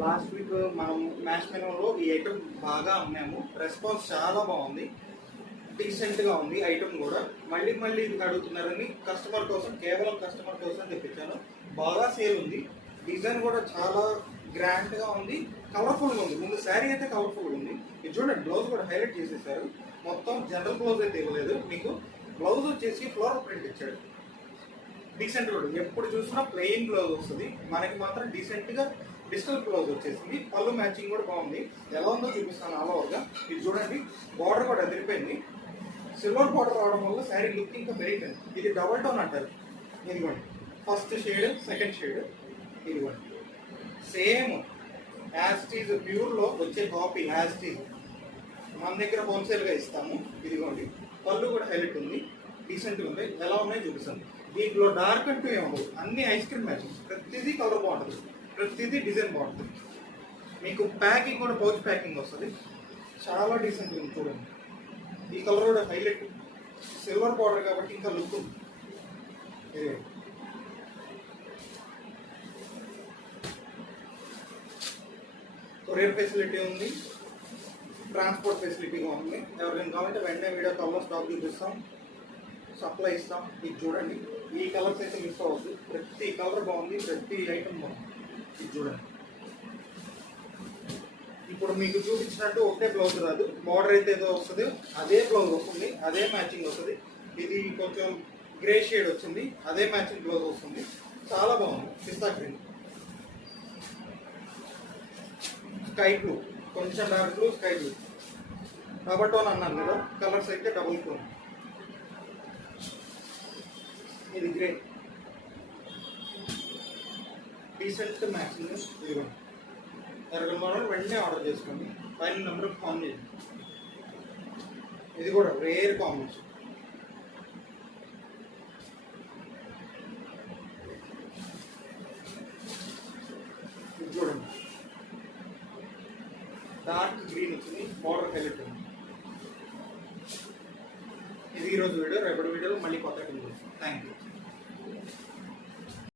Last week మనం match మెనూలో ఈ ఐటమ్ బాగా అమ్మాము. రెస్పాన్స్ చాలా బాగుంది, డీసెంట్గా ఉంది ఐటమ్ కూడా. మళ్ళీ మళ్ళీ ఇది అడుగుతున్నారని కస్టమర్ కోసం, కేవలం కస్టమర్ కోసం తెప్పించాను. బాగా సేల్ ఉంది. డిజైన్ కూడా చాలా గ్రాండ్గా ఉంది, కలర్ఫుల్గా ఉంది. ముందు శారీ అయితే కలర్ఫుల్గా ఉంది. ఇది చూడండి, బ్లౌజ్ కూడా హైలైట్ చేసేసారు. మొత్తం జనరల్ బ్లౌజ్ అయితే ఇవ్వలేదు మీకు. బ్లౌజ్ వచ్చేసి ఫ్లోరల్ ప్రింట్ ఇచ్చాడు. డీసెంట్ కూడా, ఎప్పుడు చూసినా ప్లెయిన్ బ్లౌజ్ వస్తుంది, మనకి మాత్రం డీసెంట్గా డిజిటల్ బ్లౌజ్ వచ్చేసింది. పళ్ళు మ్యాచింగ్ కూడా బాగుంది. ఎలా ఉందో చూపిస్తాను ఆల్ ఓవర్గా. ఇది చూడండి, బార్డర్ కూడా అదిరిపోయింది. సిల్వర్ బార్డర్ రావడం వల్ల శారీ లుక్ ఇంకా పెరిగింది. ఇది డబల్ టోన్ అంటారు. ఇదిగోండి, ఫస్ట్ షేడ్, సెకండ్ షేడ్. ఇదిగోండి, సేమ్ యాస్టీజ్ ప్యూర్లో వచ్చే కాపీ యాస్టీజ్ మన దగ్గర హోల్సేల్గా ఇస్తాము. ఇదిగోండి, పళ్ళు కూడా హైలైట్ ఉంది, డీసెంట్గా ఉంది. ఎలా ఉన్నాయో చూపిస్తాను. దీంట్లో డార్క్ అంటూ ఏమవు, అన్ని ఐస్ క్రీమ్ మ్యాచింగ్. ప్రతిదీ కలర్ బాగుంటుంది, ప్రతిదీ డిజైన్ బాగుంటుంది. మీకు ప్యాకింగ్ కూడా పౌచ్ ప్యాకింగ్ వస్తుంది. చాలా డీసెంట్గా ఉంది చూడండి. ఈ కలర్ కూడా హైలైట్, సిల్వర్ బార్డర్ కాబట్టి ఇంకా లుక్ ఉంది. ఇది కొరియర్ ఫెసిలిటీ ఉంది, ట్రాన్స్పోర్ట్ ఫెసిలిటీగా ఉంది. ఎవరికైనా కావాలంటే వెంటనే వీడియో కాల్లో స్టాక్ చూపిస్తాం, సప్లై ఇస్తాం. ఇది చూడండి, ఈ కలర్స్ అయితే మిస్ అవ్వద్దు. ప్రతి కలర్ బాగుంది, ప్రతి ఐటమ్ బాగుంది. ఇది చూడండి, ఇప్పుడు మీకు చూపించినట్టు ఒకటే బ్లౌజ్ రాదు. బార్డర్ అయితే ఏదో వస్తుంది, అదే బ్లౌజ్ వస్తుంది, అదే మ్యాచింగ్ వస్తుంది. ఇది కొంచెం గ్రే షేడ్ వచ్చింది, అదే మ్యాచింగ్ బ్లౌజ్ వస్తుంది. చాలా బాగుంది. పిస్తా గ్రీన్, స్కై బ్లూ, కొంచెం dark blue, sky blue. Double tone అన్నాను కదా, కలర్స్ అయితే డబుల్ టోన్. ఇది గ్రే, డీసెంట్ మ్యాచింగ్. ఇదిగోండి, ఎవరికైనా మోడల్ వెంటనే ఆర్డర్ చేసుకోండి. పైన నెంబర్ ఫోన్ చేయండి. ఇది కూడా రేర్ కాంబినేషన్. ఇది చూడండి, డార్క్ గ్రీన్ వచ్చింది, బార్డర్ హైలైట్ ఉంది. ఇది ఈరోజు వీడియో. రేపటి వీడియోలో మళ్ళీ కొత్త ఐటమ్ చూస్తాం. Thank you.